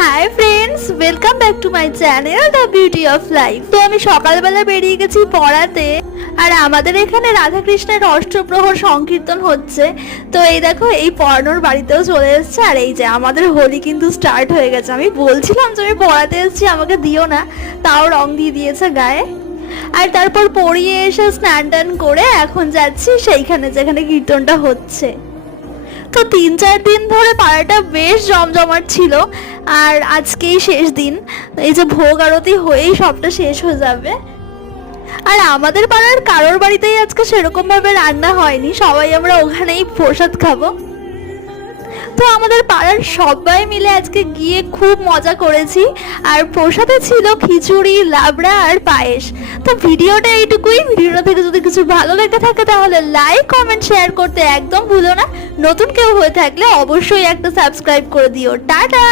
Hi friends, welcome back to my channel the beauty of life. তো আমি সকালবেলা বেরিয়ে গেছি পড়াতে, আর আমাদের এখানে রাধাকৃষ্ণের অষ্টপ্রহর সংকীর্তন হচ্ছে। তো এই দেখো, এই পড়ানোর বাড়িতেও চলে এসেছে। আর এই যে আমাদের হোলি কিন্তু স্টার্ট হয়ে গেছে। আমি বলছিলাম যে আমি পড়াতে এসেছি, আমাকে দিও না, তাও রং দিয়ে দিয়েছে গায়ে। আর তারপর পড়িয়ে এসে স্নান টান করে এখন যাচ্ছি সেইখানে যেখানে কীর্তনটা হচ্ছে। তো 3-4 দিন ধরে পাড়াটা বেশ জমজমাট ছিল, আর আজকেই শেষ দিন। এই যে ভোগ আরতি হয়েই সবটা শেষ হয়ে যাবে। আর আমাদের পাড়ার কারোর বাড়িতেই আজকে সেরকম ভাবে রান্না হয়নি, সবাই আমরা ওখানেই প্রসাদ খাবো। তো আমাদের পাড়ার সবাই মিলে আজকে গিয়ে খুব মজা করেছি। আর প্রসাদে ছিল খিচুড়ি, লাবড়া আর পায়েস। তো ভিডিওটা এইটুকুই। ভিডিওটা থেকে যদি কিছু ভালো লেগে থাকে তাহলে লাইক, কমেন্ট, শেয়ার করতে একদম ভুলো না। নতুন কেউ হয়ে থাকলে অবশ্যই একটা সাবস্ক্রাইব করে দিও। টাটা।